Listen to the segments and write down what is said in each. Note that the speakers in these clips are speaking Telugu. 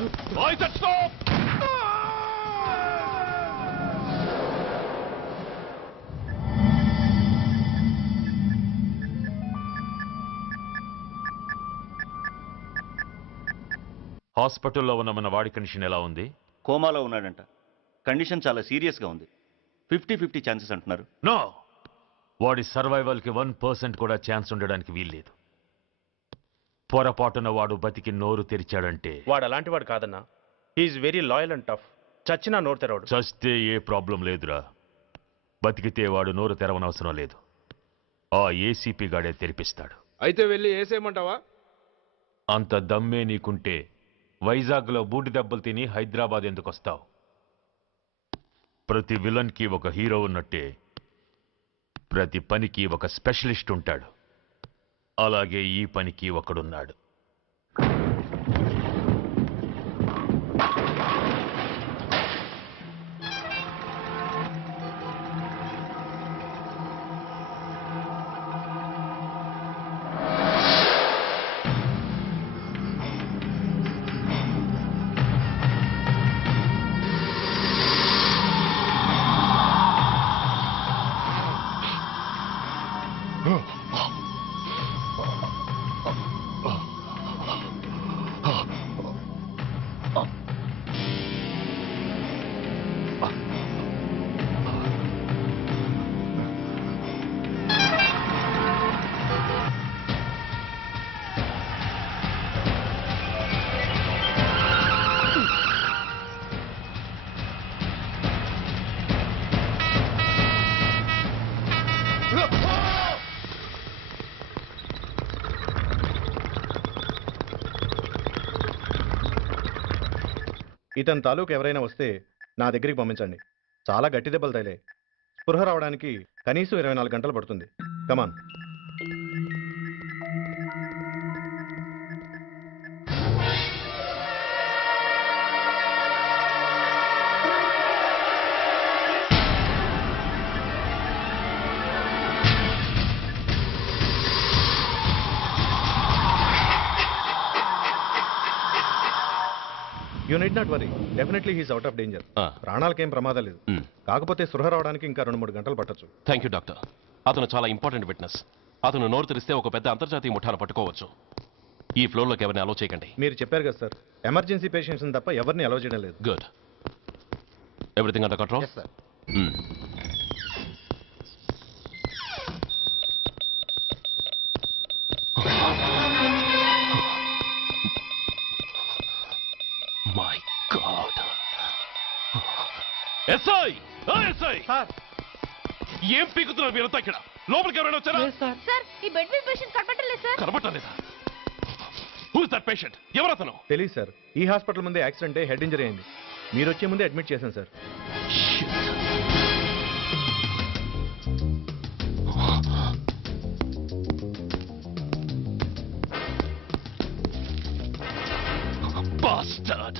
I said stop! హాస్పిటల్లో ఉన్న మన వాడి కండిషన్ ఎలా ఉంది? కోమాలో ఉన్నాడంట. కండిషన్ చాలా సీరియస్గా ఉంది. 50-50 ఛాన్సెస్ అంటున్నారు. నో, వాడి సర్వైవల్కి 1% కూడా ఛాన్స్ ఉండడానికి వీల్లేదు. పొరపాటున వాడు బతికి నోరు తెరిచాడంటే వాడు అలాంటి వాడు కాదన్నా. He is very loyal and tough. చచ్చినా నోరు తెరవడు. చస్తే ఏ ప్రాబ్లం లేదురా. బతికితే వాడు నోరు తెరవనవసరం లేదు. ఆ ఏసీపీ గాడే తెరిపిస్తాడు. అయితే వెళ్ళి వేసేయమంటావా? అంత దమ్మే నీకుంటే వైజాగ్లో బూటి దెబ్బలు తిని హైదరాబాద్ ఎందుకు వస్తావు? ప్రతి విలన్కి ఒక హీరో ఉన్నట్టే ప్రతి పనికి ఒక స్పెషలిస్ట్ ఉంటాడు. అలాగే ఈ పనికి ఒకడున్నాడు. ఇతని తాలూకు ఎవరైనా వస్తే నా దగ్గరికి పంపించండి. చాలా గట్టి దెబ్బలు తగిలే. స్పృహ రావడానికి కనీసం 24 గంటలు పడుతుంది. Come on. You need not worry. Definitely he's out of danger. ప్రాణాలకేం ప్రమాదం లేదు. కాకపోతే స్పృహ రావడానికి ఇంకా 2-3 గంటలు పట్టొచ్చు. Thank you doctor. అతను చాలా ఇంపార్టెంట్ విట్నెస్. అతను నోరు తెరిస్తే ఒక పెద్ద అంతర్జాతీయ ముఠాను పట్టుకోవచ్చు. ఈ ఫ్లోర్లోకి ఎవరిని అలో చేయకండి. మీరు చెప్పారు కదా సార్, ఎమర్జెన్సీ పేషెంట్స్ తప్ప ఎవరిని అలో చేయడం లేదు. Good. Everything under control? My God. SI! SI! ఏం పీకుతున్నారు మీరంతా ఇక్కడ? లోపలికి ఎవరైనా వచ్చారా? సార్, ఈ బెడ్ మీద పేషెంట్ కనబట్టలేదు సార్. కనబట్టలేదా? Who is that patient? ఎవరతను? తెలియదు సార్. ఈ హాస్పిటల్ ముందే యాక్సిడెంట్ అయ్యి హెడ్ ఇంజరీ అయింది. మీరు వచ్చే ముందే అడ్మిట్ చేశాను sir. Bastard!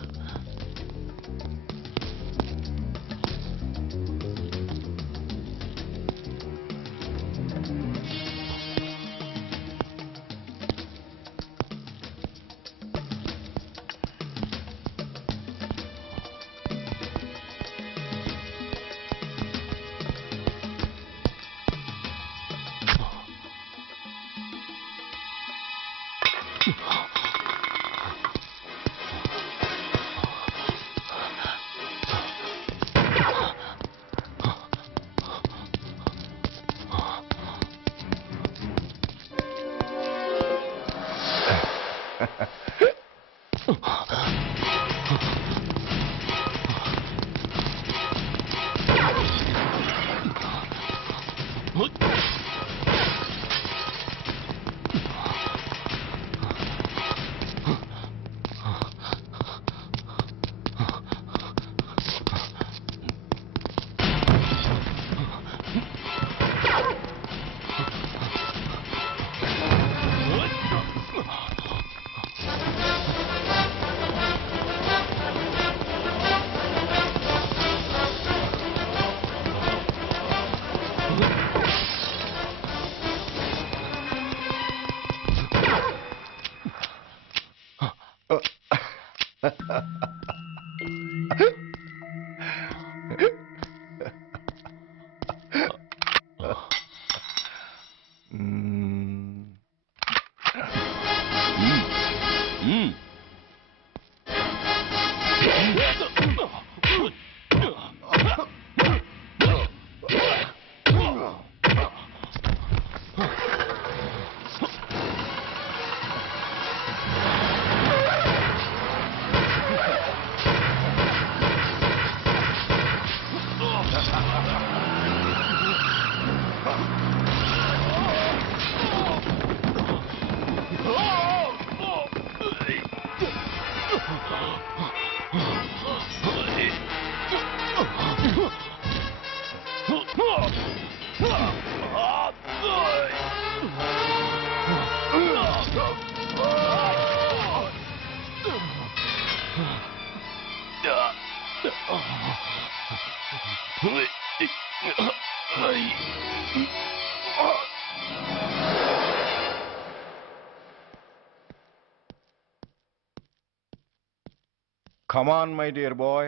Come on, my dear boy.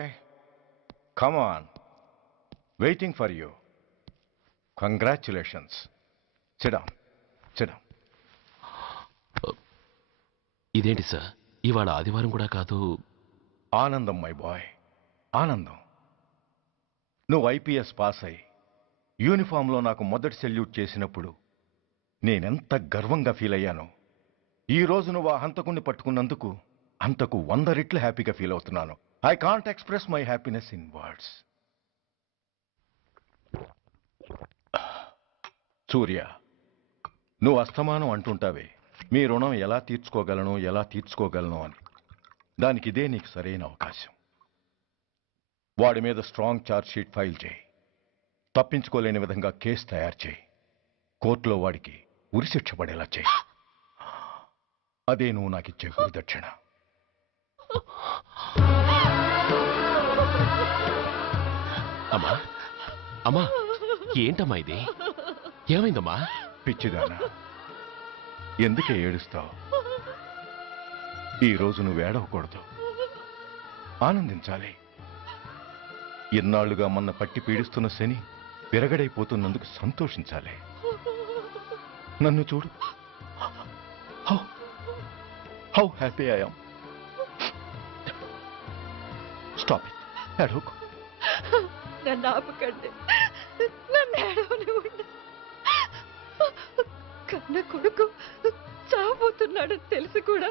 Come on. Waiting for you. Congratulations. Sit down. Sit down. ఇదేంటి సార్ ఇవాళ ఆదివారం కూడా కాదు. ఆనందం మై బాయ్, ఆనందం. నువ్వు ఐపీఎస్ పాస్ అయి యూనిఫామ్లో నాకు మొదటి సెల్యూట్ చేసినప్పుడు నేనెంత గర్వంగా ఫీల్ అయ్యానో, ఈరోజు నువ్వు ఆ హంతకుణ్ణి పట్టుకున్నందుకు అంతకు 100 రెట్లు హ్యాపీగా ఫీల్ అవుతున్నాను. I can't express my happiness in words. Surya, నువ్వు అస్తమానం అంటుంటావే మీ రుణం ఎలా తీర్చుకోగలను అని. దానికి ఇదే నీకు సరైన అవకాశం. వాడి మీద స్ట్రాంగ్ ఛార్జ్ షీట్ ఫైల్ చేయి. తప్పించుకోలేని విధంగా కేసు తయారు చేయి. కోర్టులో వాడికి ఉరిశిక్ష పడేలా చేయి. అదే నువ్వు నాకిచ్చే గురుదక్షిణ. అమ్మా అమ్మా ఏంటమ్మా ఇది? ఏమైందమ్మా? పిచ్చిదానా, ఎందుకే ఏడుస్తావు? ఈరోజు నువ్వు ఏడవకూడదు, ఆనందించాలి. ఇన్నాళ్లుగా మన పట్టి పీడిస్తున్న శని విరగడైపోతున్నందుకు సంతోషించాలి. నన్ను చూడు, how happy I am. Stop it, ఏడవకు. నన్ను ఆపకండి, నన్ను ఏడవనివ్వండి. కన్న కొడుకు చావబోతున్నాడని తెలిసి కూడా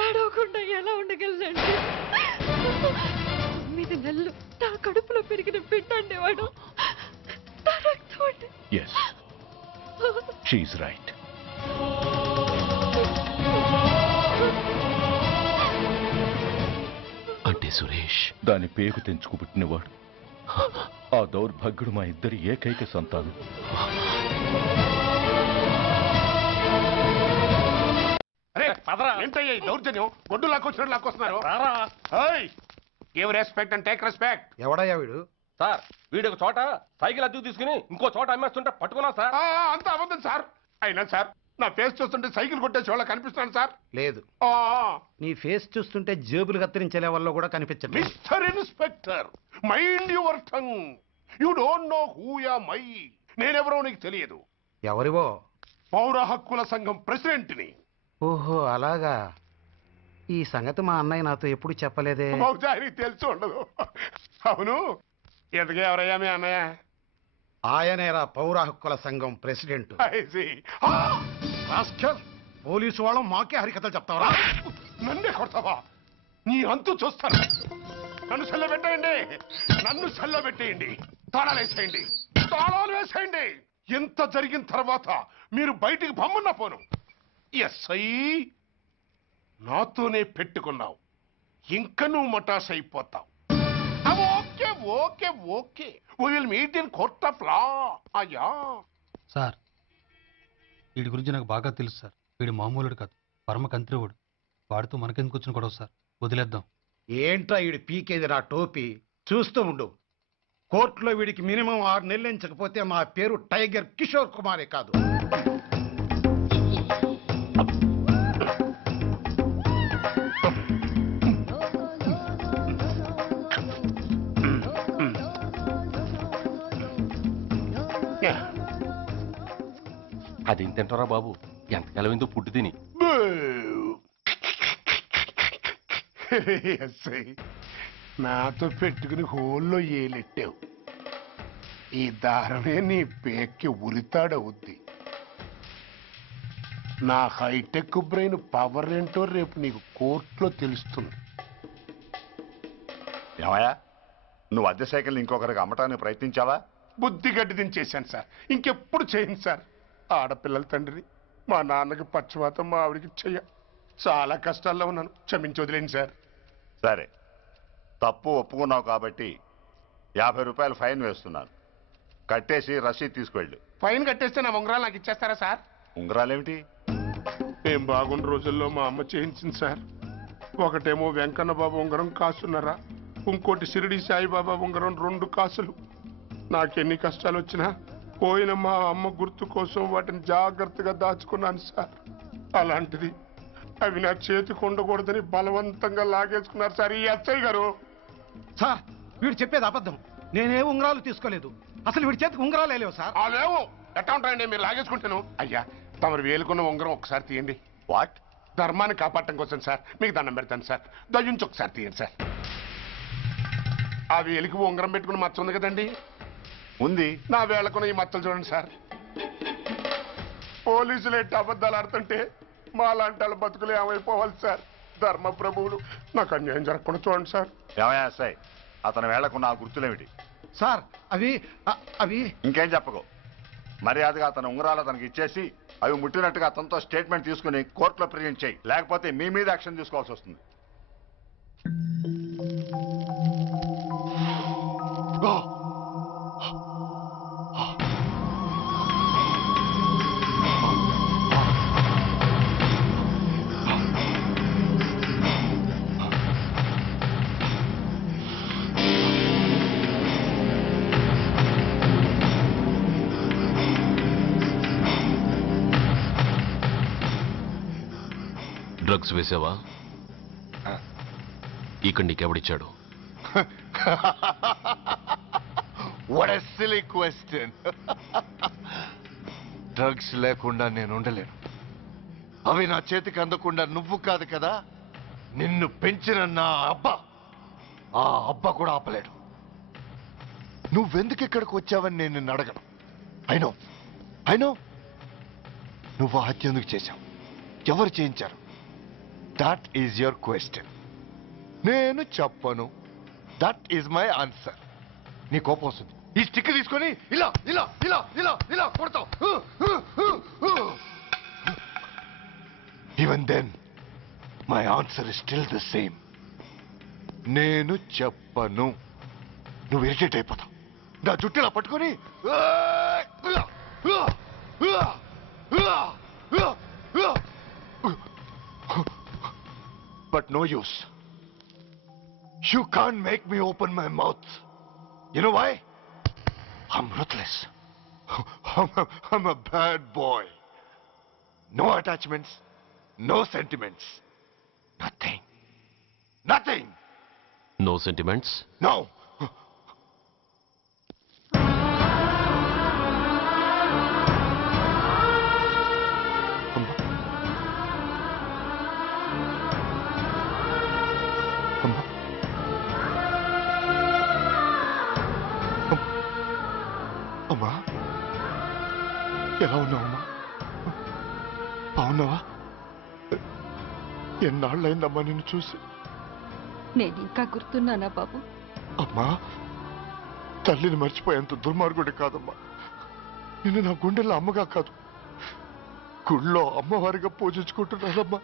ఏడవకుండా ఎలా ఉండగలనండి? 9 నెలలు నా కడుపులో పెరిగిన బిడ్డ అండి వాడు. నా రక్తం అండి. Yes, she's right. అంటే సురేష్ దాని పేగు తెంచుకు పుట్టినవాడు. ఆ దౌర్భాగ్యుడు మా ఇద్దరి ఏకైక సంతానం. ఏంటయ్యా ఈ దౌర్జన్యం? గొడ్డు లాక్కొచ్చినట్టు లాక్కొస్తున్నారు. Give respect and take respect. ఎవడయ్యా వీడు? సార్ వీడు ఒక చోట సైకిల్ అద్దెకు తీసుకుని ఇంకో చోట అమ్మేస్తుంటే పట్టుకున్నా సార్. అంత అబద్ధం సార్. అయినా సార్ నా ఫేస్ చూస్తుంటే సైకిల్ కొట్టేసి వాళ్ళ కనిపిస్తున్నాను సార్. లేదు, నీ ఫేస్ చూస్తుంటే జేబులు కత్తిరించే లెవెల్లో కూడా కనిపించదు. Mister inspector, mind your tongue. You don't know who am I. నేనెవరో నీకు తెలియదు. ఎవరివో? పౌర హక్కుల సంఘం ప్రెసిడెంట్ని. ఓహో అలాగా. ఈ సంగతి మా అన్నయ్య నాతో ఎప్పుడు చెప్పలేదే. బహుశా ఆయనకి తెలిసి ఉండదు. అవును, ఎందుకు ఎవరయ్యా మీ అన్నయ్య? ఆయనేరా పౌర హక్కుల సంఘం ప్రెసిడెంట్. పోలీసు వాళ్ళం మాకే హరికథలు చెప్తావరా? నన్నే కొడతావా? నీ అంతు చూస్తాను. నన్ను సెల్లబెట్టేయండి, నన్ను సెల్లబెట్టేయండి. తాళాలు వేసేయండి, తాళాలు వేసేయండి. ఎంత జరిగిన తర్వాత మీరు బయటికి బొమ్మన్న పోను. ఎస్ఐ నాతోనే పెట్టుకున్నావు, ఇంకా నువ్వు మటాస్ అయిపోతావు. Okay okay okay, we will meet in court of law. అయ్యా సార్, వీడి గురించి నాకు బాగా తెలుసు సార్. వీడు మామూలుడు కాదు, పరమ కంత్రివుడు. వాడితో మనకెందుకు వచ్చిన గొడవ సార్, వదిలేద్దాం. ఏంట్రా వీడి పీకేది నా టోపీ? చూస్తూ ఉండు. కోర్టులో వీడికి మినిమం 6 నెలలు ఎంచకపోతే మా పేరు టైగర్ కిషోర్ కుమారే కాదు. అదేం తింటారా బాబు, ఎంతకాలం ఏందో పుట్టి తిని. ఎస్ఐ, నాతో పెట్టుకుని హోల్లో ఏలెట్టావు. ఈ దారమే నీ పేక్కి ఉరితాడవుద్ది. నా హైటెక్ బ్రెయిన్ పవర్ ఏంటో రేపు నీకు కోర్టులో తెలుస్తుంది. ఏమయ్యా, నువ్వు అద్దె సైకిల్ని ఇంకొకరికి అమ్మటానికి ప్రయత్నించావా? బుద్ధి గడ్డి దించేశాను సార్, ఇంకెప్పుడు చేయను సార్. ఆడపిల్లల తండ్రి, మా నాన్నకి పక్షవాతం, మా ఆవిడికి చెయ్య. చాలా కష్టాల్లో ఉన్నాను, క్షమించి వదిలేండి సార్. సరే, తప్పు ఒప్పుకున్నావు కాబట్టి 50 రూపాయలు ఫైన్ వేస్తున్నాను. కట్టేసి రసీదు తీసుకువెళ్ళు. ఫైన్ కట్టేస్తే నా ఉంగరాలు నాకు ఇచ్చేస్తారా సార్? ఉంగరాలేమిటి? ఏం బాగున్న రోజుల్లో మా అమ్మ చేయించింది సార్. ఒకటేమో వెంకన్న బాబు ఉంగరం కాసున్నరా, ఇంకోటి షిరిడి సాయిబాబా ఉంగరం 2 కాసులు. నాకెన్ని కష్టాలు వచ్చినా పోయిన మా అమ్మ గుర్తు కోసం వాటిని జాగ్రత్తగా దాచుకున్నాను సార్. అలాంటిది అవి నా చేతికి ఉండకూడదని బలవంతంగా లాగేసుకున్నారు సార్ ఈ ఎస్ఐ గారు. సార్, వీడు చెప్పేది అబద్ధం. నేనే ఉంగరాలు తీసుకోలేదు. అసలు వీడి చేతికి ఉంగరాలే లేవు సార్. లేవు, ఎట్టా ఉంటాయండి, మీరు లాగేసుకుంటాను. అయ్యా, తమరు వేలుకున్న ఉంగరం ఒకసారి తీయండి. వాట్? ధర్మాన్ని కాపాడటం కోసం సార్, మీకు దండం పెడతాను సార్. దయ్యుంచి ఒకసారి తీయండి సార్. ఆ వేలికి ఉంగరం పెట్టుకుని మచ్చ ఉంది కదండి, ఉంది. నా వేళకున్న ఈ మచ్చలు చూడండి సార్. పోలీసులు ఎట్టి అబద్ధాలు ఆడుతుంటే మా లాంటి వాళ్ళ బతుకులు ఏమైపోవాలి సార్? ధర్మ ప్రభువులు, నాకు అన్యాయం జరగకుండా చూడండి సార్. ఏమయ్యా సాయి, అతని వేళకున్న ఆ గుర్తులేమిటి? సార్, అవి ఇంకేం చెప్పకు. మర్యాదగా అతని ఉంగరాలు అతనికి ఇచ్చేసి అవి ముట్టినట్టుగా అతనితో స్టేట్మెంట్ తీసుకుని కోర్టులో ప్రజెంట్ చేయి. లేకపోతే మీ మీద యాక్షన్ తీసుకోవాల్సి వస్తుంది. డ్రగ్స్ వేసావా? ఇక్కడ నీకెవడిచ్చాడు? What a silly question. Drugs లేకుండా నేను ఉండలేను. అవి నా చేతికి అందకుండా నువ్వు కాదు కదా, నిన్ను పెంచిన నా అబ్బా, ఆ అబ్బా కూడా ఆపలేడు. నువ్వెందుకు ఇక్కడికి వచ్చావని నేను నిన్ను అడగను. అయినో నువ్వు హత్య ఎందుకు చేశావు, ఎవరు చేయించారు? That is your question. నేను చెప్పను. That is my answer. నీ కోపం వస్తుంది, ఈ స్టిక్ తీసుకొని ఇలా ఇలా ఇలా ఇలా ఇలా కొడతావు. Even then my answer is still the same. నేను చెప్పను. నువ్వు ఇరిటేట్ అయిపోతావు. నా జుట్టులా పట్టుకొని but no use. You can't make me open my mouth. You know why? I'm ruthless. I'm a bad boy. No attachments, no sentiments. Nothing. Nothing. No sentiments? No. అమ్మా, ఎలా ఉన్నావమ్మా? బాగున్నావా? ఎన్నాళ్ళైందమ్మా నిన్ను చూసి? నేను ఇంకా గుర్తున్నానా బాబు? అమ్మా, తల్లిని మర్చిపోయేంత దుర్మార్గుడి కాదమ్మా. నిన్ను నా గుండెల్లో అమ్మగా కాదు, గుళ్ళో అమ్మవారిగా పూజించుకుంటున్నానమ్మా.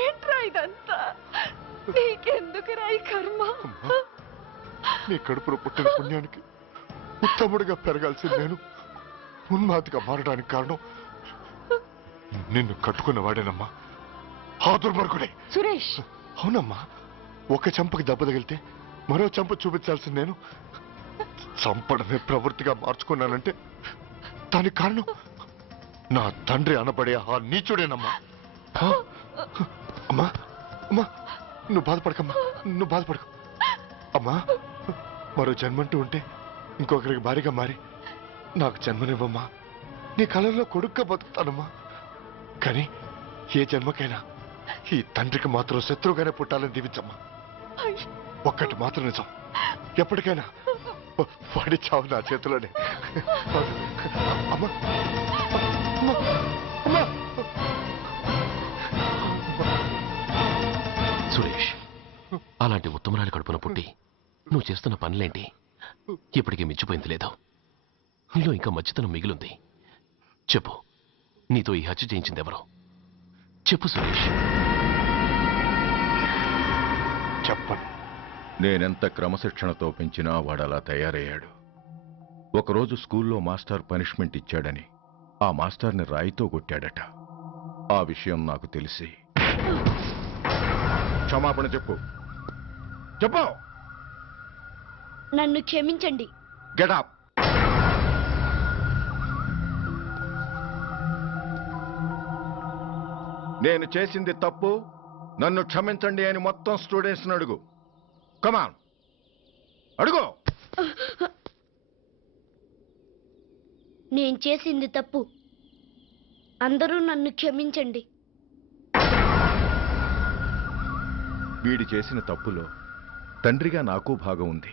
ఏంట్రా ఇదంతా? నీకెందుకు రాయి కర్మ? నీ కడుపులో పుట్టిన పుణ్యానికి ఉత్తముడిగా పెరగాల్సింది నేను ఉన్మాదిగా మారడానికి కారణం నిన్ను కట్టుకున్నవాడేనమ్మా. ఆ దుర్మార్గుడే సురేష్. అవునమ్మా, ఒక చంపకి దెబ్బ తగిలితే మరో చంప చూపించాల్సింది నేను చంపడమే ప్రవృత్తిగా మార్చుకున్నానంటే దానికి కారణం నా తండ్రి అనబడే ఆ నీచుడేనమ్మా. అమ్మా అమ్మా, నువ్వు బాధపడకమ్మా, నువ్వు బాధపడకు అమ్మా. మరో జన్మంటూ ఉంటే ఇంకొకరికి భారీగా మారి నాకు జన్మనివ్వమ్మా. నీ కళల్లో కొడుగ్గా బతుకుతానమ్మా. కానీ ఏ జన్మకైనా ఈ తండ్రికి మాత్రం శత్రువుగానే పుట్టాలని దీవించమ్మా. ఒక్కటి మాత్రం నిజం, ఎప్పటికైనా వాడి చావు నా చేతిలోనే. అమ్మా అమ్మా. సురేష్, అలాంటి ఉత్తమరాలి కడుపున పుట్టి నువ్వు చేస్తున్న పనులేంటి? ఇప్పటికీ మించిపోయింది లేదు. నీలో ఇంకా మంచితనం మిగిలింది. చెప్పు, నీతో ఈ హత్య చేయించింది ఎవరు? చెప్పు సురేష్. చెప్పండి. నేనెంత క్రమశిక్షణతో పెంచినా వాడలా తయారయ్యాడు. ఒకరోజు స్కూల్లో మాస్టర్ పనిష్మెంట్ ఇచ్చాడని ఆ మాస్టర్ని రాయితో కొట్టాడట. ఆ విషయం నాకు తెలిసి క్షమాపణ చెప్పు. చెప్పు. నన్ను క్షమించండి. Get up. నేను చేసింది తప్పు, నన్ను క్షమించండి అని మొత్తం స్టూడెంట్స్ని అడుగు. కమాన్, అడుగు. నేను చేసింది తప్పు, అందరూ నన్ను క్షమించండి. వీడి చేసిన తప్పులో తండ్రిగా నాకు భాగం ఉంది.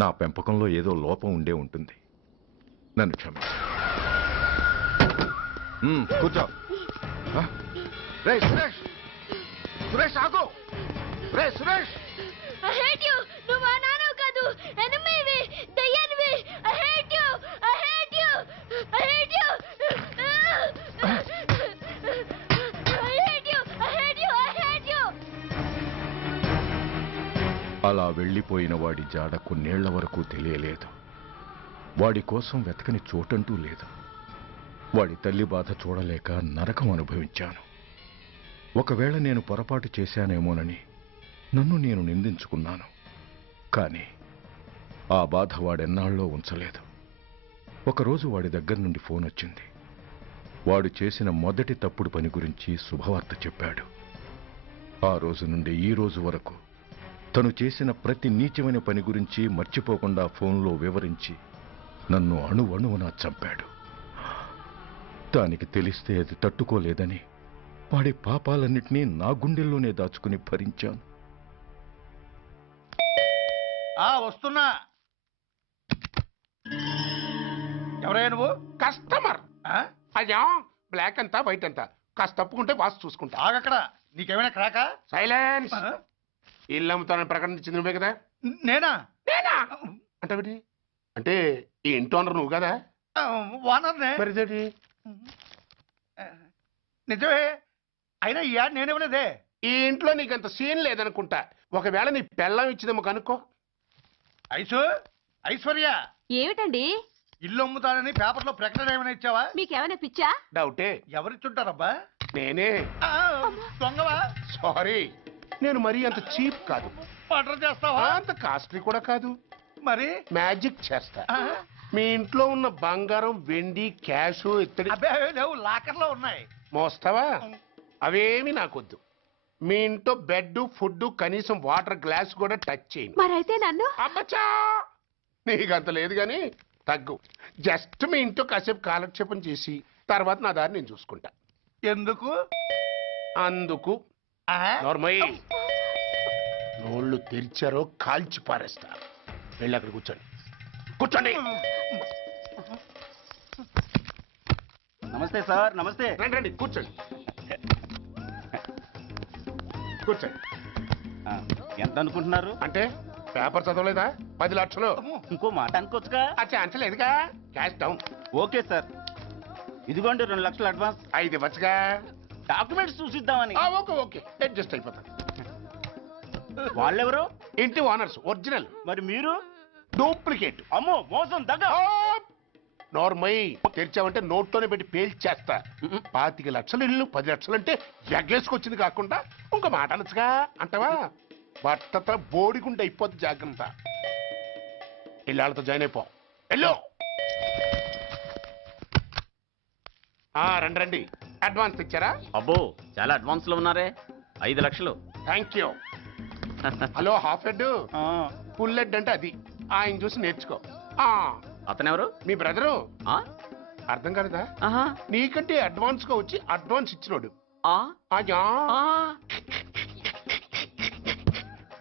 నా పెంపకంలో ఏదో లోపం ఉండే ఉంటుంది. నన్ను క్షమించు. కూర్చో. సురేష్, సురేష్ ఆగు. Suresh, I hate you. నువ్వు మా నాన్నవు కాదు, ఎనిమివి, దయ్యానివి. I hate you. I hate you. I hate you. I hate you. I hate you. I hate you. అలా వెళ్ళిపోయిన వాడి జాడ కొన్నేళ్ల వరకు తెలియలేదు. వాడి కోసం వెతకని చోటంటూ లేదు. వాడి తల్లి బాధ చూడలేక నరకం అనుభవించాను. ఒకవేళ నేను పొరపాటు చేశానేమోనని నన్ను నేను నిందించుకున్నాను. కానీ ఆ బాధ వాడెన్నాళ్ళలో ఉంచలేదు. ఒకరోజు వాడి దగ్గర నుండి ఫోన్ వచ్చింది. వాడు చేసిన మొదటి తప్పుడు పని గురించి శుభవార్త చెప్పాడు. ఆ రోజు నుండి ఈ రోజు వరకు తను చేసిన ప్రతి నీచమైన పని గురించి మర్చిపోకుండా ఫోన్లో వివరించి నన్ను అణువణువునా చంపాడు. దానికి తెలిస్తే అది తట్టుకోలేదని వాడి పాపాలన్నిటినీ నా గుండెల్లోనే దాచుకుని భరించాను. వస్తున్నా. ఎవరయ్యా నువ్వు? కస్టమర్. అయ్యా, బ్లాక్ అంతా వైట్ అంతా కాస్త తప్పుకుంటే బాస్ చూసుకుంటా. ఆగక్కడ. నీకేమైనా క్రాకా? సైలెన్స్. ఇల్లు అమ్ముతానని ప్రకటించింది నువ్వే కదా? నేనా? అంటే అంటే ఈ ఇంటి ఓనర్ నువ్వు కదా? ఓనర్నే. మరి ఇదేంటి? నిజమే. అయినా ఈ యాడ్ నేనేమలేదే. ఈ ఇంట్లో నీకంత సీన్ లేదనుకుంటా. ఒకవేళ నీ పెళ్ళం ఇచ్చిందేమో కనుక్కో. ఐశ్వర్య, ఏమిటండి? ఇల్లు అమ్ముతానని పేపర్లో ప్రకటన ఏమైనా ఇచ్చావా? మీకేమైనా పిచ్చా? డౌటే. ఎవరిచ్చుంటారబ్బా? నేనే. దొంగవా? సారీ, నేను మరీ అంత చీప్ కాదు. మర్డర్ చేస్తావా? అంత కాస్ట్లీ కూడా కాదు. మరి మ్యాజిక్ చేస్తా. మీ ఇంట్లో ఉన్న బంగారం, వెండి, క్యాష్, ఇత్తడి లేవు, లాకర్లో ఉన్నాయి. మోస్తావా? అవేమి నాకొద్దు. మీ ఇంట్లో బెడ్, ఫుడ్, కనీసం వాటర్ గ్లాస్ కూడా టచ్ చేయను. మరైతే నన్ను? అబ్బచ్చా, నీకంత లేదు గాని తగ్గు. జస్ట్ మీ ఇంట్లో కాసేపు కాలక్షేపం చేసి తర్వాత నా దారి నేను చూసుకుంటా. ఎందుకు? అందుకు. నార్మల్. నోళ్ళు తెరిచారో కాల్చి పారేస్తా. వెళ్ళి అక్కడ కూర్చోండి. కూర్చోండి. నమస్తే సార్. నమస్తే. రండి రండి, కూర్చోండి. కూర్చోండి. ఎంత అనుకుంటున్నారు? అంటే పేపర్ చదవలేదా? 10 లక్షలు. ఇంకో మాట అనుకోవచ్చుగా. ఆ ఛాన్స్ లేదుగా. Cash down. ఓకే సార్, ఇదిగోండి 2 లక్షలు అడ్వాన్స్. 5 ఇవ్వచ్చుగా. డాక్యుమెంట్స్ చూసిద్దామని. ఓకే ఓకే, అడ్జస్ట్ అయిపోతాను. వాళ్ళెవరు? ఇంటి ఓనర్స్. ఒరిజినల్. మరి మీరు? డూప్లికేట్. అమ్మో, మోసం దగ్గర. నోర్మై తెరిచావంటే నోట్తోనే పెట్టి పేల్చేస్తా. 25 లక్షలు ఇల్లు 10 లక్షలు అంటే ఎగ్గేసుకొచ్చింది కాకుండా ఇంకో మాట అనొచ్చుగా. అంటావా? బట్టతో బోడిగుండి అయిపోద్ది. జాగ్రత్త. ఇళ్ళతో జాయిన్ అయిపో. ఎల్లో. రండి రండి. అడ్వాన్స్ ఇచ్చారా? అబ్బో, చాలా అడ్వాన్స్ లో ఉన్నారే. 5 లక్షలు. Thank you. Hello half head full head అంటే అది ఆయన చూసి నేర్చుకో. అతనెవరు? మీ బ్రదరు. అర్థం కాలేదా? నీకంటే అడ్వాన్స్ గా వచ్చి అడ్వాన్స్ ఇచ్చినోడు.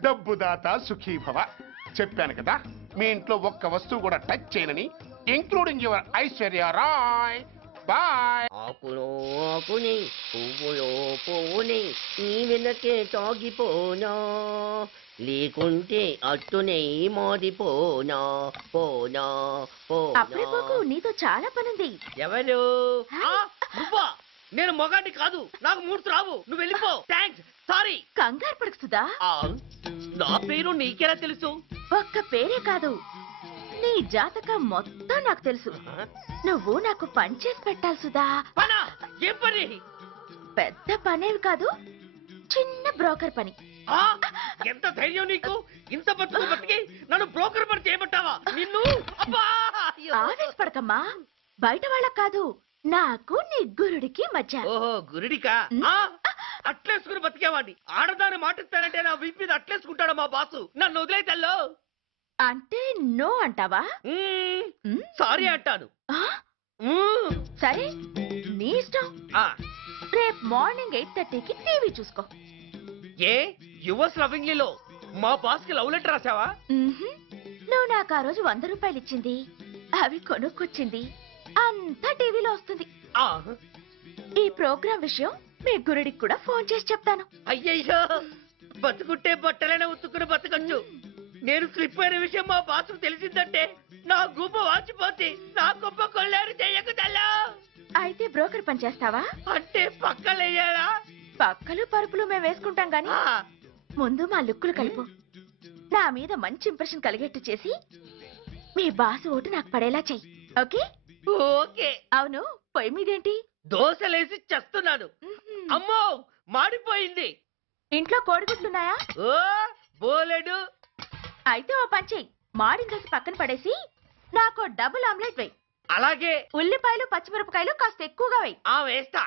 డబ్బు దాత సుఖీభవ. చెప్పాను కదా మీ ఇంట్లో ఒక్క వస్తువు కూడా టచ్ చేయనని, including your Aishwarya Rai. Bye. ఆకులో ఆకుని పువ్వులో పువ్వుని నీ వెనకే తాగిపోనా, లేకుంటే అట్టునే మాడిపోనా పోనా అప్పుడే పోకు, నీతో చాలా పనుంది. ఎవరు? నువ్వా? నేను మొగాడి కాదు, నాకు మూర్తి రావు. నువ్వు వెళ్ళిపో. Thanks, sorry. కంగారు పడకు సుధా. నా పేరు నీకెలా తెలుసు? ఒక్క పేరే కాదు, నీ జాతకం మొత్తం నాకు తెలుసు. నువ్వు నాకు పని చేసి పెట్టాలి సుధా. ఏం పని? పెద్ద పనేవి కాదు, చిన్న బ్రోకర్ పని. ఎంత ధైర్యం నీకు? ఇంత బతుకు బతికి నన్ను బ్రోకర్ పని చేయబట్టావా? నిన్ను ఆవేశపడకమ్మా, బయట వాళ్ళకు కాదు, నాకు నీ గురుడికి మధ్య. ఓహో, గురుడికా? అట్లేసుకుని బతికేవాడిని. ఆడదాన్ని మాటిస్తానంటే నా వీపు మీద అట్లేసుకుంటాడు మా బాసు. నన్ను వదిలేతల్లో. అంటే నో అంటావా? సారీ అంటాను. సరే, నీ ఇష్టం. రేపు మార్నింగ్ 8:30కి టీవీ చూసుకో. ఏ యువర్స్ లవింగ్లీలో మా బాస్ కి లవ్ లెటర్ రాసావా? నువ్వు నాకు ఆ రోజు 100 రూపాయలు ఇచ్చింది, అవి కొనుక్కొచ్చింది అంతా టీవీలో వస్తుంది. ఈ ప్రోగ్రాం విషయం మీ గురుడికి కూడా ఫోన్ చేసి చెప్తాను. అయ్యయ్యో, బతుకుంటే బట్టలైనా ఉత్తుకుని బతకచ్చు. నేను స్లిప్ అయిన విషయం మా బాసు తెలిసిందంటే నా గుబ్బ వాచిపోతే నా గొప్ప కొల్లారు చెయ్యకు తల్లా. అయితే బ్రోకర్ పని చేస్తావా? అంటే పక్కలేయాలా? పక్కలు పరుపులు మేము వేసుకుంటాం గాని ముందు మా లుక్కులు కలుపు. నా మీద మంచి ఇంప్రెషన్ కలిగేట్టు చేసి మీ బాసు ఓటు నాకు పడేలా చెయ్యి. ఓకే? ఓకే. అవును, పొయ్యి మీదేంటి? దోశలేసి చేస్తున్నాను. అమ్మో, మాడిపోయింది. ఇంట్లో కోడిగుడ్లున్నాయా? ఓ బోలెడు. అయితే ఓ పని చెయ్యి, మాడిన దోశ పక్కన పడేసి నాకు డబుల్ ఆమ్లెట్ వేయి. అలాగే. ఉల్లిపాయలు పచ్చిమిరపకాయలు కాస్త ఎక్కువగా వేయి. వేస్తా.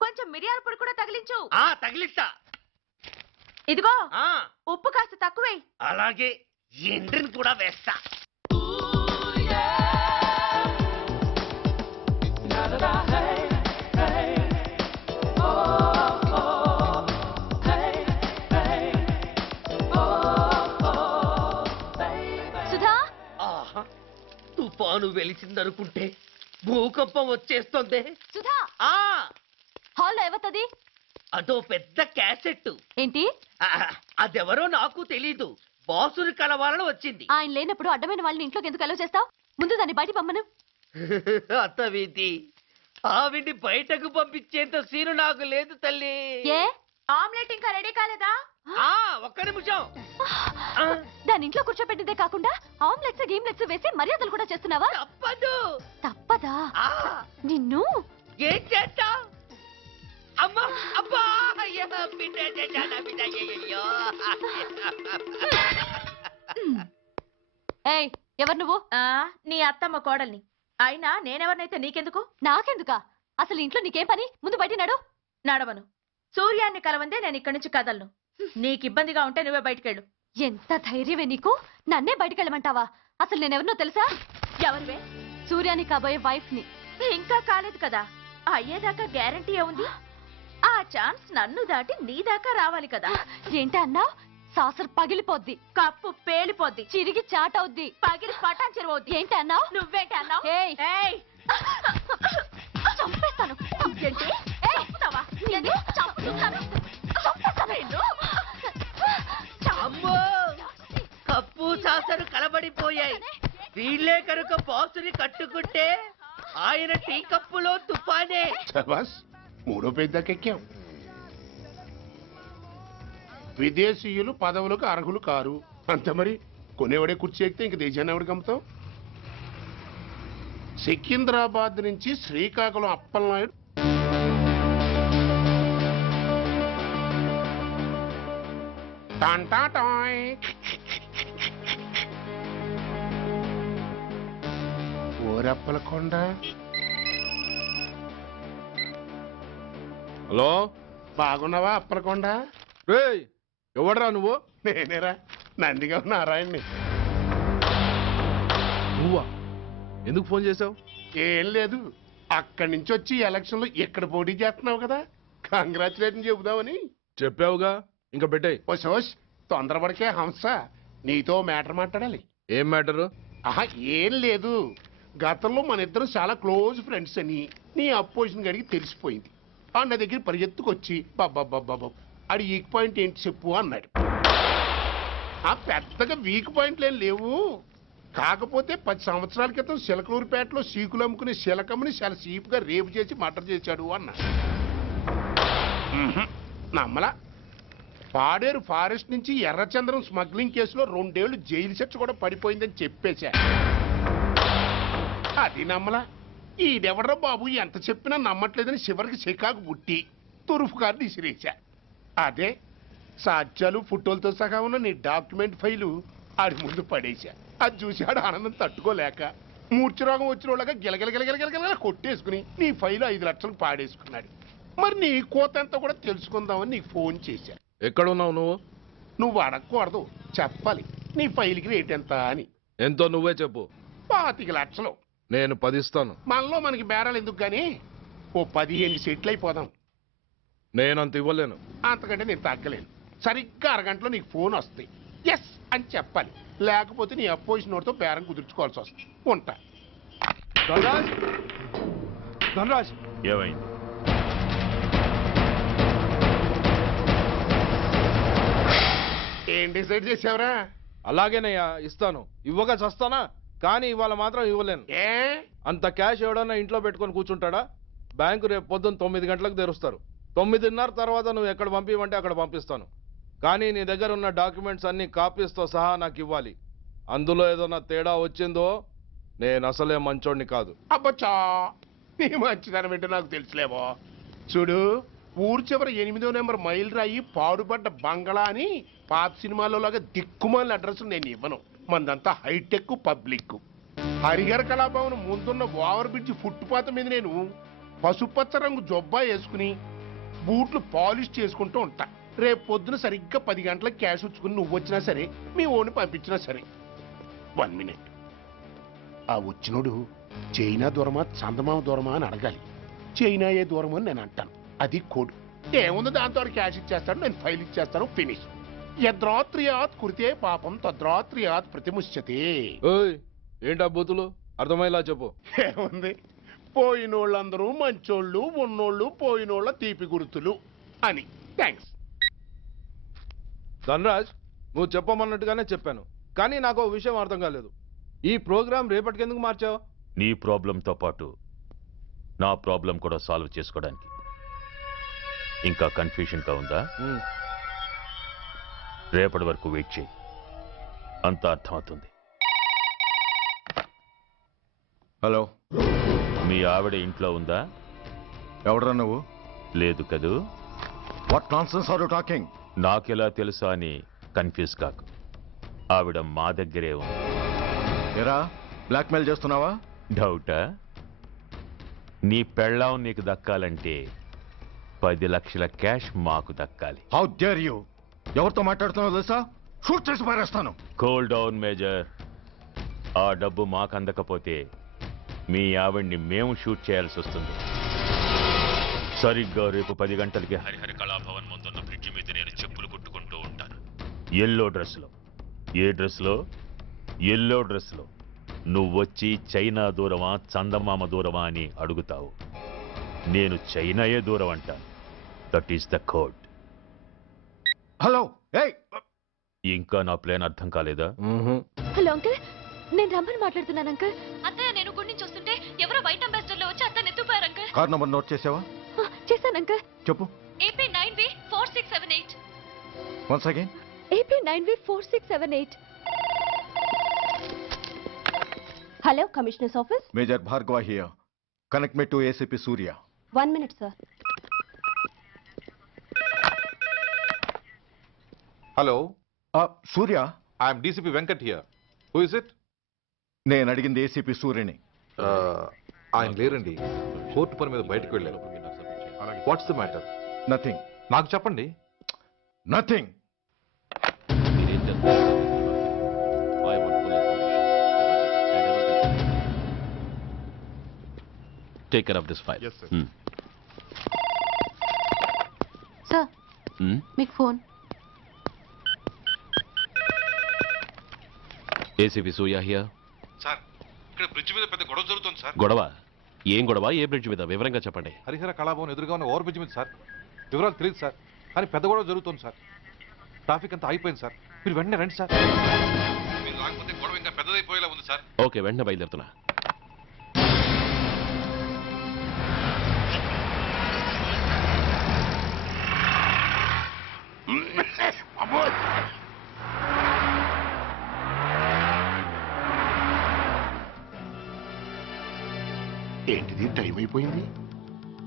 కొంచెం మిరియాల పొడి కూడా తగిలించు. తగిలిస్తా. ఇదిగో ఉప్పు కాస్త తక్కువే. అలాగే, ఎండ్రిని కూడా వేస్తా. సుధా, తుఫాను వెలిసిందనుకుంటే భూకంపం వచ్చేస్తుంది. సుధా, హాల్లో ఏవతది? అదో పెద్ద క్యాసెట్. ఏంటి? అదెవరో నాకు తెలీదు. బాసుని కలవాలని వచ్చింది. ఆయన లేనప్పుడు అడ్డమైన వాళ్ళని ఇంట్లోకి ఎందుకు అలౌ చేస్తావు? ముందు దాన్ని బయట పంపను. అత్తవీతి, ఆవిడ్ని బయటకు పంపించేంత సీను నాకు లేదు తల్లి. ఏ ఆమ్లెట్ ఇంకా రెడీ కాలేదా? ఒక్క నిమిషం. దాని ఇంట్లో కూర్చోబెట్టిందే కాకుండా ఆమ్లెట్స్ గేమ్లెట్స్ వేసి మర్యాదలు కూడా చేస్తున్నావా? తప్పదు. తప్పదా? నిన్ను ఏం చేస్తా? అమ్మా, అబ్బా, ఏయ్, ఎవరు నువ్వు? నీ అత్తమ్మ కోడల్ని. అయినా నేనెవరినైతే నీకెందుకు? నాకెందుకా? అసలు ఇంట్లో నీకేం పని? ముందు బయట నడు. నడవను. సూర్యాన్ని కలవందే నేను ఇక్కడి నుంచి కదలను. నీకు ఇబ్బందిగా ఉంటే నువ్వే బయటకెళ్ళు. ఎంత ధైర్యమే నీకు? నన్నే బయటకెళ్ళమంటావా? అసలు నేనెవరినో తెలుసా? ఎవరివే? సూర్యాన్ని కాబోయే వైఫ్ ని. ఇంకా కాలేదు కదా, అయ్యేదాకా గ్యారంటీ ఏముంది? ఆ ఛాన్స్ నన్ను దాటి నీ దాకా రావాలి కదా. ఏంటి అన్నా? సాసర్ పగిలిపోద్ది, కప్పు పేలిపోద్ది, చిరిగి చాటవుద్ది, పగిలి పటాన్ చెరువవుద్ది. ఏంటి అన్నా? నువ్వేంటి అన్నా? చంపేస్తాను. ఏంటి? అమ్మో, కప్పు సాసరు కలబడిపోయాయి. వీళ్ళే కనుక బాసుని కట్టుకుంటే ఆయన టీ కప్పులో తుఫానే. మూడో పెద్దకెక్కాం. విదేశీయులు పదవులకు అర్హులు కారు అంతే మరి. కొనేవాడే కుర్చీ ఎక్కితే ఇంక దేశాన్ని ఎవరికి అమ్ముతాం? సికింద్రాబాద్ నుంచి శ్రీకాకుళం అప్పలనాయుడు ఓరప్పలకొండ. హలో, బాగున్నావా అప్పలకొండ? రేయ్, ఎవడరా నువ్వు? నేనేరా నందిగా నారాయణని. నువ్వా? ఎందుకు ఫోన్ చేసావు? ఏం లేదు, అక్కడి నుంచి వచ్చి ఎలక్షన్లో ఇక్కడ పోటీ చేస్తున్నావు కదా, కంగ్రాచులేషన్ చెబుదామని. చెప్పావుగా, ఇంకా పెట్టాయి. ఓ సోష్, తొందరపడికే హంస, నీతో మ్యాటర్ మాట్లాడాలి. ఏం మ్యాటరు? ఆహా, ఏం లేదు, గతంలో మన ఇద్దరం చాలా క్లోజ్ ఫ్రెండ్స్ అని నీ అపోజిషన్ గడికి తెలిసిపోయింది. ఆ నా దగ్గర పరిగెత్తుకొచ్చి బాబా ఆడి వీక్ పాయింట్ ఏంటి చెప్పు అన్నాడు. ఆ పెద్దగా వీక్ పాయింట్లు ఏం లేవు, కాకపోతే 10 సంవత్సరాల క్రితం చిలకలూరుపేటలో సీకులు అమ్ముకునే శిలకమ్మని చాలా చీప్గా రేపు చేసి మర్డర్ చేశాడు అన్నాడు. నమ్మలా. పాడేరు ఫారెస్ట్ నుంచి ఎర్రచంద్రం స్మగ్లింగ్ కేసులో 2 ఏళ్లు జైలు శిక్ష కూడా పడిపోయిందని చెప్పేశా. అది నమ్మలా. ఈడెవడ్రా బాబు ఎంత చెప్పినా నమ్మట్లేదని చివరికి చికాకు పుట్టి తురుపు కార్డు ఇసిరేశా. అదే సాక్ష్యాలు ఫోటోలతో సహా ఉన్న నీ డాక్యుమెంట్ ఫైలు ఆడి ముందు పడేశా. అది చూశాడు ఆనందం తట్టుకోలేక మూర్ఛరోగం వచ్చిన వాళ్ళగా గిలగిలగిలగిలగిలగిల కొట్టేసుకుని నీ ఫైలు 5 లక్షలకు పాడేసుకున్నాడు. మరి నీ కోతంతా కూడా తెలుసుకుందామని నీకు ఫోన్ చేశా. ఎక్కడున్నావు నువ్వు? నువ్వు అడగకూడదు, చెప్పాలి. నీ ఫైల్కి రేట్ ఎంత అని. ఎంతో నువ్వే చెప్పు. 25 లక్షలు. నేను 10 ఇస్తాను. మనలో మనకి బేరాలు ఎందుకు గానీ ఓ 15 సెట్లు అయిపోదాం. నేనంత ఇవ్వలేను. అంతకంటే నేను తగ్గలేను. సరిగ్గా అరగంటలో నీకు ఫోన్ వస్తాయి. ఎస్ అని చెప్పాలి, లేకపోతే నీ అపోజిషన్ వాడితో బేరం కుదుర్చుకోవాల్సి వస్తుంది. ఉంటా. ధనరాజ్, ఏమైంది? ఏం డిసైడ్ చేసావురా? అలాగేనయ్యా, ఇస్తాను. ఇవ్వగా చస్తానా, కానీ ఇవాళ మాత్రం ఇవ్వలేను. అంత క్యాష్ ఎవడన్నా ఇంట్లో పెట్టుకొని కూర్చుంటాడా? బ్యాంకు రేపు పొద్దున్న 9 గంటలకు తెరుస్తారు. 9:30 తర్వాత నువ్వు ఎక్కడ పంపించమంటే అక్కడ పంపిస్తాను. కానీ నీ దగ్గర ఉన్న డాక్యుమెంట్స్ అన్ని కాపీస్తో సహా నాకు ఇవ్వాలి. అందులో ఏదైనా తేడా వచ్చిందో నేను అసలే మంచోడిని కాదు. అబ్బచ్చా, నీ మంచిదనం ఏంటో నాకు తెలుసులేవో. చూడు, ఊరు చివర 8వ నెంబర్ మైల్ రాయి పాడుపడ్డ బంగళా అని పాత సినిమాలో లాగా దిక్కుమాల అడ్రస్ నేను ఇవ్వను. మందంతా హైటెక్ పబ్లిక్. హరిహర కళాభవన్ ముందున్న ఓవర్ బ్రిడ్జ్ ఫుట్పాత్ మీద నేను పసుపచ్చ రంగు జొబ్బా వేసుకుని బూట్లు పాలిష్ చేసుకుంటూ ఉంటా. రేపు పొద్దున సరిగ్గా 10 గంటలకు క్యాష్ వచ్చుకుని నువ్వు వచ్చినా సరే, మీ ఓన్ని పంపించినా సరే. 1 మినిట్. ఆ వచ్చినోడు చైనా దూరమా చందమామ దూరమా అని అడగాలి. చైనా ఏ దూరం అని నేను అంటాను. అది కోడ్. ఏముంది, దాంతో క్యాష్ ఇచ్చేస్తాడు, నేను ఫైల్ ఇచ్చేస్తాను, ఫినిష్. యద్రాత్రియాత్ కురితే పాపం తద్రాత్రియాత్ ప్రతిముష్యతే. ఏంటా బూతులు? అర్థమయ్యేలా చెప్పు. ఏముంది, పోయినోళ్ళందరూ మంచోళ్ళు, ఉన్నోళ్ళు పోయినోళ్ళ తీపి గుర్తులు అని. థ్యాంక్స్. ధనరాజ్, నువ్వు చెప్పమన్నట్టుగానే చెప్పాను, కానీ నాకు ఒక విషయం అర్థం కాలేదు. ఈ ప్రోగ్రాం రేపటికి ఎందుకు మార్చావు? నీ ప్రాబ్లంతో పాటు నా ప్రాబ్లం కూడా సాల్వ్ చేసుకోవడానికి. ఇంకా కన్ఫ్యూషన్గా ఉందా? రేపటి వరకు వెయిట్ చేయి, అంత అర్థమవుతుంది. హలో, మీ ఆవిడ ఇంట్లో ఉందా? ఎవడరా నువ్వు? లేదు కదూ. What nonsense are you talking? నాకెలా తెలుసా అని కన్ఫ్యూజ్ కాకు. ఆవిడ మా దగ్గరే ఉంది. ఎరా, బ్లాక్మెయిల్ చేస్తున్నావా? డౌటా? నీ పెళ్ళాం నీకు దక్కాలంటే 10 లక్షల క్యాష్ మాకు దక్కాలి. How dare you! ఎవరితో మాట్లాడుతున్నావు తెలుసా? షూట్ చేసి పారేస్తాను. Cool down major. ఆ డబ్బు మాకు అందకపోతే మీ ఆవిడ్ని మేము షూట్ చేయాల్సి వస్తుంది. సరిగ్గా రేపు 10 గంటలకి హరిహర కళాభవన్ ముందున్న బ్రిడ్జి మీద నేను చెప్పులు కుట్టుకుంటూ ఉంటాను. ఎల్లో డ్రెస్లో. ఏ డ్రెస్లో? ఎల్లో డ్రెస్లో. నువ్వొచ్చి చైనా దూరమా చందమామ దూరమా అని అడుగుతావు. నేను చైనాయే దూరం అంట. That is the code. Hello, ఇంకా నా ప్లాన్ అర్థం కాలేదా? హలో అంకుల్, నేను రమ్మని మాట్లాడుతున్నాను అంకుల్. అత్తయ్య, నేను గుడి నుంచి వస్తుంటే ఎవరో వైట్ అంబాసిడర్ లో వచ్చి అత్తయ్య ఎత్తుపోయారు అంకుల్. కార్ నంబర్ నోట్ చేసావా? చేశాను అంకుల్. చెప్పు. AP9V4678. Once again. AP9V4678. Hello, commissioners office. Major Bhargava here. Connect me to ACP Surya. 1 minute sir. Hello, Surya. I'm DCP Venkat here. Who is it? నేను అడిగింది ఏసీపీ సూర్యని. ఆయన లేరండి, కోర్టు పని మీద బయటకు వెళ్ళారు. What's the matter? నథింగ్. నాకు చెప్పండి. Nothing. Take care of this file. Sir మీకు phone. ACP Surya here. Sir ఇక్కడ బ్రిడ్జ్ మీద పెద్ద గొడవ జరుగుతుంది సార్. గొడవ? ఏం గొడవ? ఏ బ్రిడ్జ్ మీద? వివరంగా చెప్పండి. హరిహర కళాభవన్ ఎదురుగా ఉన్న ఓవర్ బ్రిడ్జ్ మీద సార్. వివరాలు తెలియదు సార్, కానీ పెద్ద గొడవ జరుగుతుంది సార్. ట్రాఫిక్ అంతా అయిపోయింది సార్. మీరు వెంటనే రండి సార్. మీరు రాకపోతే గొడవ ఇంకా పెద్దదైపోయేలా ఉంది సార్. ఓకే, వెంటనే బయలుదేరుతున్నా. ఏంటిది, టైం అయిపోయింది,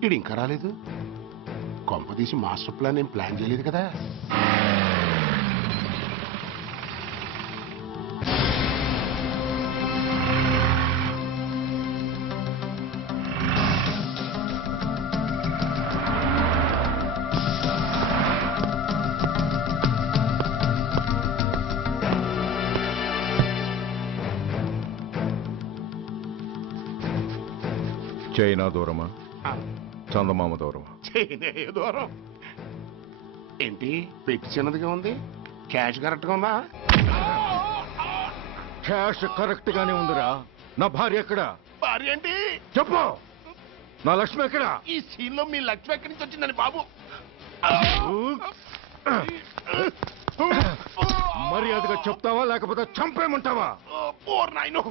ఇడు ఇంకా రాలేదు. కొంపదీసి మాస్టర్ ప్లాన్ ఏం ప్లాన్ చేయలేదు కదా. చైనా దూరమా, చందమామ దూరమా? చైనా దూరం ఏంటి, పెట్టి చిన్నదిగా ఉంది, క్యాష్ కరెక్ట్ గా ఉందా? క్యాష్ కరెక్ట్ గానే ఉందిరా. నా భార్య ఎక్కడ? భార్య ఏంటి చెప్పు. నా లక్ష్మి ఎక్కడ? ఈ సీన్ లో మీ లక్ష్మి ఎక్కడి నుంచి వచ్చిందని బాబు? మర్యాదగా చెప్తావా లేకపోతే చంపేమంటావా? నాయను,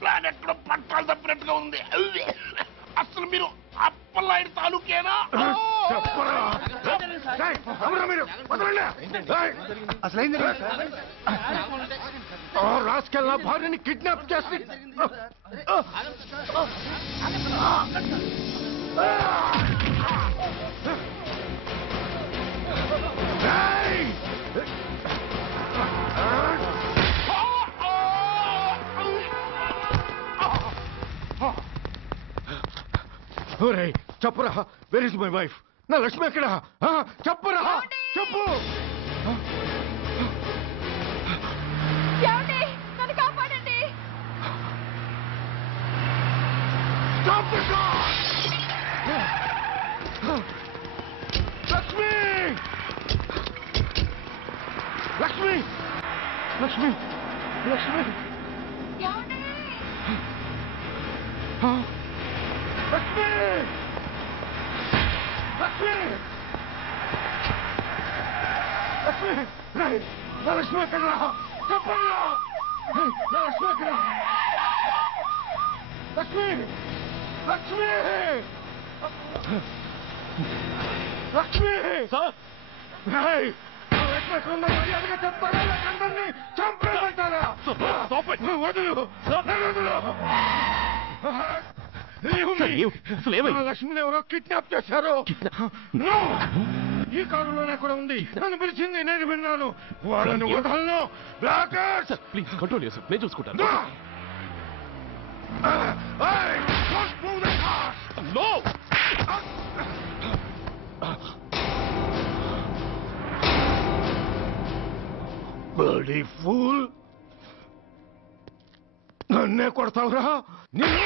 ప్లాన్ ఎక్కడ పట్టాలు తప్పినట్టుగా ఉంది. అసలు మీరు అప్పలాయుడు తాలూకేనా? రాసుకెళ్ళ భార్యని కిడ్నాప్ చేసి చెప్పరా, వెర్ ఇస్ మై వైఫ్? నా లక్ష్మి ఎక్కడ? చెప్పరా, చెప్పు. నన్ను కాపాడండి. లక్ష్మి, లక్ష్మి, లక్ష్మి, లక్ష్మి, లక్ష్మి, లక్ష్మి, లక్ష్మి, నా లక్ష్మి ఎక్కడ? చెప్పరా, నా లక్ష్మి ఎక్కడ? లక్ష్మి, లక్ష్మి, లక్ష్మి, లక్ష్మి ఎక్కడ ఉందో మర్యాదగా చెప్తారా లేక అందరినీ చంపేమంటారా? వదులు, లక్ష్మిని ఎవరో కిడ్నాప్ చేశారు. ఈ కారులోనే కూడా ఉంది. నన్ను పిలిచింది, నేను విన్నాను. వాళ్ళని వదలను. ప్లీజ్ కంట్రోల్ చేసి నేను చూసుకుంటాను. బడీ ఫూల్, నన్నే కొడతావురా? నిన్ను